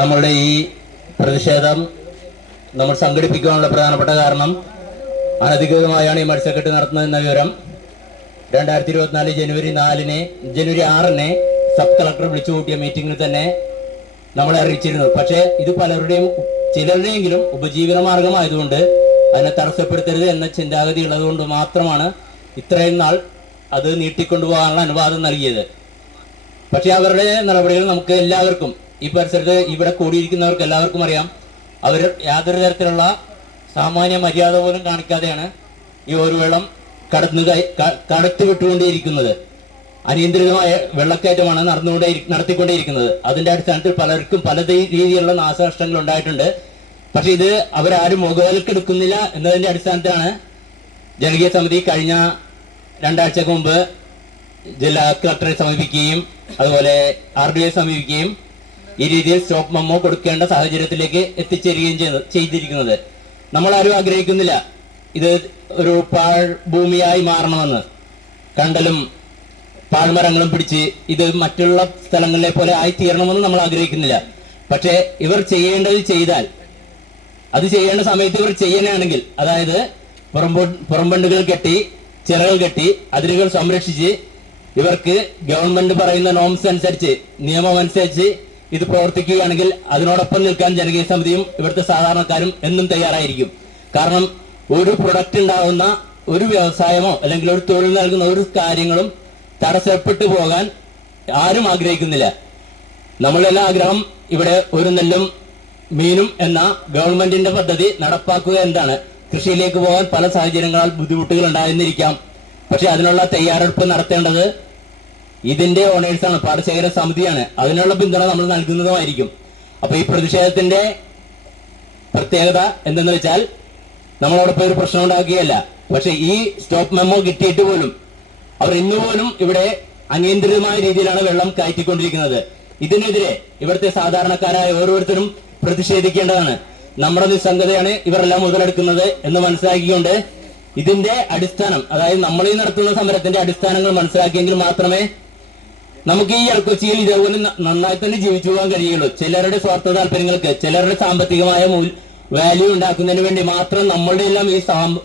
നമ്മളുടെ ഈ പ്രതിഷേധം നമ്മൾ സംഘടിപ്പിക്കാനുള്ള പ്രധാനപ്പെട്ട കാരണം അനധികൃതമായാണ് ഈ മത്സ്യക്കെട്ട് നടത്തുന്നതെന്ന വിവരം 2024 ജനുവരി 6 സബ് കളക്ടർ വിളിച്ചു കൂട്ടിയ മീറ്റിംഗിൽ തന്നെ നമ്മളെ അറിയിച്ചിരുന്നു. പക്ഷേ ഇത് ചിലരുടെയെങ്കിലും ഉപജീവന മാർഗമായതുകൊണ്ട് അതിനെ തടസ്സപ്പെടുത്തരുത് എന്ന ചിന്താഗതി ഉള്ളതുകൊണ്ട് മാത്രമാണ് ഇത്രയും നാൾ അത് നീട്ടിക്കൊണ്ടുപോകാനുള്ള അനുവാദം നൽകിയത്. പക്ഷെ അവരുടെ നടപടികൾ നമുക്ക് എല്ലാവർക്കും, ഈ പരിസരത്ത് ഇവിടെ കൂടിയിരിക്കുന്നവർക്ക് എല്ലാവർക്കും അറിയാം. അവർ യാതൊരു തരത്തിലുള്ള സാമാന്യ മര്യാദ പോലും കാണിക്കാതെയാണ് ഈ ഒരു വെള്ളം കടത്തിവിട്ടുകൊണ്ടേയിരിക്കുന്നത്. അനിയന്ത്രിതമായ വെള്ളക്കയറ്റമാണ് നടത്തിക്കൊണ്ടേയിരിക്കുന്നത്. അതിന്റെ അടിസ്ഥാനത്തിൽ പലർക്കും പല രീതിയിലുള്ള നാശനഷ്ടങ്ങൾ ഉണ്ടായിട്ടുണ്ട്. പക്ഷെ ഇത് അവരാരും മുഖവിലക്കെടുക്കുന്നില്ല എന്നതിന്റെ അടിസ്ഥാനത്തിലാണ് ജനകീയ സമിതി കഴിഞ്ഞ 2 ആഴ്ചക്ക് മുമ്പ് ജില്ലാ കളക്ടറെ സമീപിക്കുകയും അതുപോലെ RDO സമീപിക്കുകയും ഈ രീതിയിൽ സ്റ്റോപ്പ് മെമ്മോ കൊടുക്കേണ്ട സാഹചര്യത്തിലേക്ക് എത്തിച്ചേരുകയും ചെയ്തിരിക്കുന്നത്. നമ്മളാരും ആഗ്രഹിക്കുന്നില്ല ഇത് ഒരു പാഴ്ഭൂമിയായി മാറണമെന്ന്. കണ്ടലും പാഴ്മരങ്ങളും പിടിച്ച് ഇത് മറ്റുള്ള സ്ഥലങ്ങളിലെ പോലെ ആയിത്തീരണമെന്ന് നമ്മൾ ആഗ്രഹിക്കുന്നില്ല. പക്ഷേ ഇവർ ചെയ്യേണ്ടത് ചെയ്താൽ, അത് ചെയ്യേണ്ട സമയത്ത് ഇവർ ചെയ്യണമെങ്കിൽ, അതായത് പുറംബണ്ടുകൾ കെട്ടി, ചിറകൾ കെട്ടി, അതിരുകൾ സംരക്ഷിച്ച് ഇവർക്ക് ഗവൺമെന്റ് പറയുന്ന നോംസ് അനുസരിച്ച്, നിയമം അനുസരിച്ച് ഇത് പ്രവർത്തിക്കുകയാണെങ്കിൽ അതിനോടൊപ്പം നിൽക്കാൻ ജനകീയ സമിതിയും ഇവിടുത്തെ സാധാരണക്കാരും എന്നും തയ്യാറായിരിക്കും. കാരണം ഒരു പ്രൊഡക്റ്റ് ഉണ്ടാകുന്ന ഒരു വ്യവസായമോ അല്ലെങ്കിൽ ഒരു തൊഴിൽ നൽകുന്ന ഒരു കാര്യങ്ങളും തടസ്സപ്പെട്ടു പോകാൻ ആരും ആഗ്രഹിക്കുന്നില്ല. നമ്മളുടെ ആഗ്രഹം ഇവിടെ ഒരു നെല്ലും മീനും എന്ന ഗവൺമെന്റിന്റെ പദ്ധതി നടപ്പാക്കുക എന്നതാണ്. കൃഷിയിലേക്ക് പോകാൻ പല സാഹചര്യങ്ങളാൽ ബുദ്ധിമുട്ടുകൾ ഉണ്ടായിരുന്നിരിക്കാം. പക്ഷെ അതിനുള്ള തയ്യാറെടുപ്പ് നടത്തേണ്ടത് ഇതിന്റെ ഓണേഴ്സാണ്, പാടശേഖര സമിതിയാണ്. അതിനുള്ള പിന്തുണ നമ്മൾ നൽകുന്നതുമായിരിക്കും. അപ്പൊ ഈ പ്രതിഷേധത്തിന്റെ പ്രത്യേകത എന്തെന്ന് വെച്ചാൽ നമ്മളോടൊപ്പം ഒരു പ്രശ്നം ഉണ്ടാക്കുകയല്ല. പക്ഷെ ഈ സ്റ്റോപ്പ് മെമ്മോ കിട്ടിയിട്ട് പോലും അവർ ഇന്നുപോലും ഇവിടെ അനിയന്ത്രിതമായ രീതിയിലാണ് വെള്ളം കയറ്റിക്കൊണ്ടിരിക്കുന്നത്. ഇതിനെതിരെ ഇവിടുത്തെ സാധാരണക്കാരായ ഓരോരുത്തരും പ്രതിഷേധിക്കേണ്ടതാണ്. നമ്മുടെ നിസ്സംഗതയാണ് ഇവരെല്ലാം മുതലെടുക്കുന്നത് എന്ന് മനസ്സിലാക്കിക്കൊണ്ട് ഇതിന്റെ അടിസ്ഥാനം, അതായത് നമ്മൾ ഈ നടത്തുന്ന സമരത്തിന്റെ അടിസ്ഥാനങ്ങൾ മനസ്സിലാക്കിയെങ്കിൽ മാത്രമേ നമുക്ക് ഈ കൊച്ചിയിൽ ഇതേപോലെ നന്നായി തന്നെ ജീവിച്ചു പോകാൻ കഴിയുള്ളൂ. ചിലരുടെ സ്വാർത്ഥ താല്പര്യങ്ങൾക്ക്, ചിലരുടെ സാമ്പത്തികമായ വാല്യൂ ഉണ്ടാക്കുന്നതിന് വേണ്ടി മാത്രം നമ്മളുടെ എല്ലാം ഈ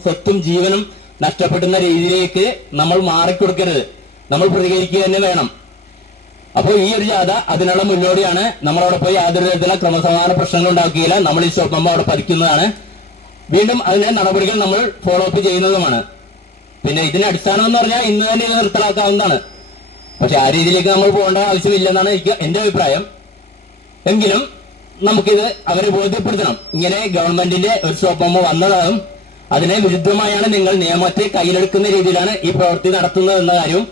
സ്വത്തും ജീവനും നഷ്ടപ്പെടുന്ന രീതിയിലേക്ക് നമ്മൾ മാറിക്കൊടുക്കരുത്. നമ്മൾ പ്രതികരിക്കുക തന്നെ വേണം. അപ്പോൾ ഈ ഒരു ജാഥ അതിനുള്ള മുന്നോടിയാണ്. നമ്മളോടൊപ്പം യാതൊരു തരത്തിലുള്ള ക്രമസമാധാന പ്രശ്നങ്ങൾ ഉണ്ടാക്കുകയില്ല. നമ്മൾ ഈ സ്റ്റോപ്പ് മെമ്മോ അവിടെ പതിക്കുന്നതാണ്. വീണ്ടും അതിന്റെ നടപടികൾ നമ്മൾ ഫോളോ അപ്പ് ചെയ്യുന്നതുമാണ്. പിന്നെ ഇതിന് അടിസ്ഥാനം എന്ന് പറഞ്ഞാൽ ഇന്ന് തന്നെ ഇത് നിർത്തലാക്കാവുന്നതാണ്. പക്ഷെ ആ രീതിയിലേക്ക് നമ്മൾ പോകേണ്ട ആവശ്യമില്ലെന്നാണ് എന്റെ അഭിപ്രായം. എങ്കിലും നമുക്കിത് അവരെ ബോധ്യപ്പെടുത്തണം. ഇങ്ങനെ ഗവൺമെന്റിന്റെ ഒരു സ്റ്റോപ്പ് മെമ്മോ വന്നതാകും, അതിനെ വിരുദ്ധമായാണ് നിങ്ങൾ നിയമത്തെ കയ്യിലെടുക്കുന്ന രീതിയിലാണ് ഈ പ്രവൃത്തി നടത്തുന്നത് എന്ന കാര്യം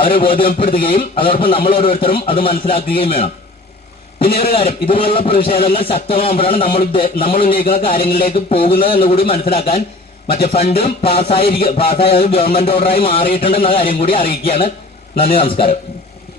അവരെ ബോധ്യപ്പെടുത്തുകയും അതോടൊപ്പം നമ്മൾ ഓരോരുത്തരും അത് മനസ്സിലാക്കുകയും വേണം. പിന്നെ ഒരു കാര്യം, ഇതുപോലുള്ള പ്രതിഷേധങ്ങൾ ശക്തമാകുമ്പോഴാണ് നമ്മൾ ഉന്നയിക്കുന്ന കാര്യങ്ങളിലേക്ക് പോകുന്നത് എന്ന് കൂടി മനസ്സിലാക്കാൻ മറ്റേ ഫണ്ടും പാസ്സായത് ഗവൺമെന്റ് ഓർഡറായി മാറിയിട്ടുണ്ടെന്ന കാര്യം കൂടി അറിയിക്കുകയാണ്. നന്ദി, നമസ്കാരം.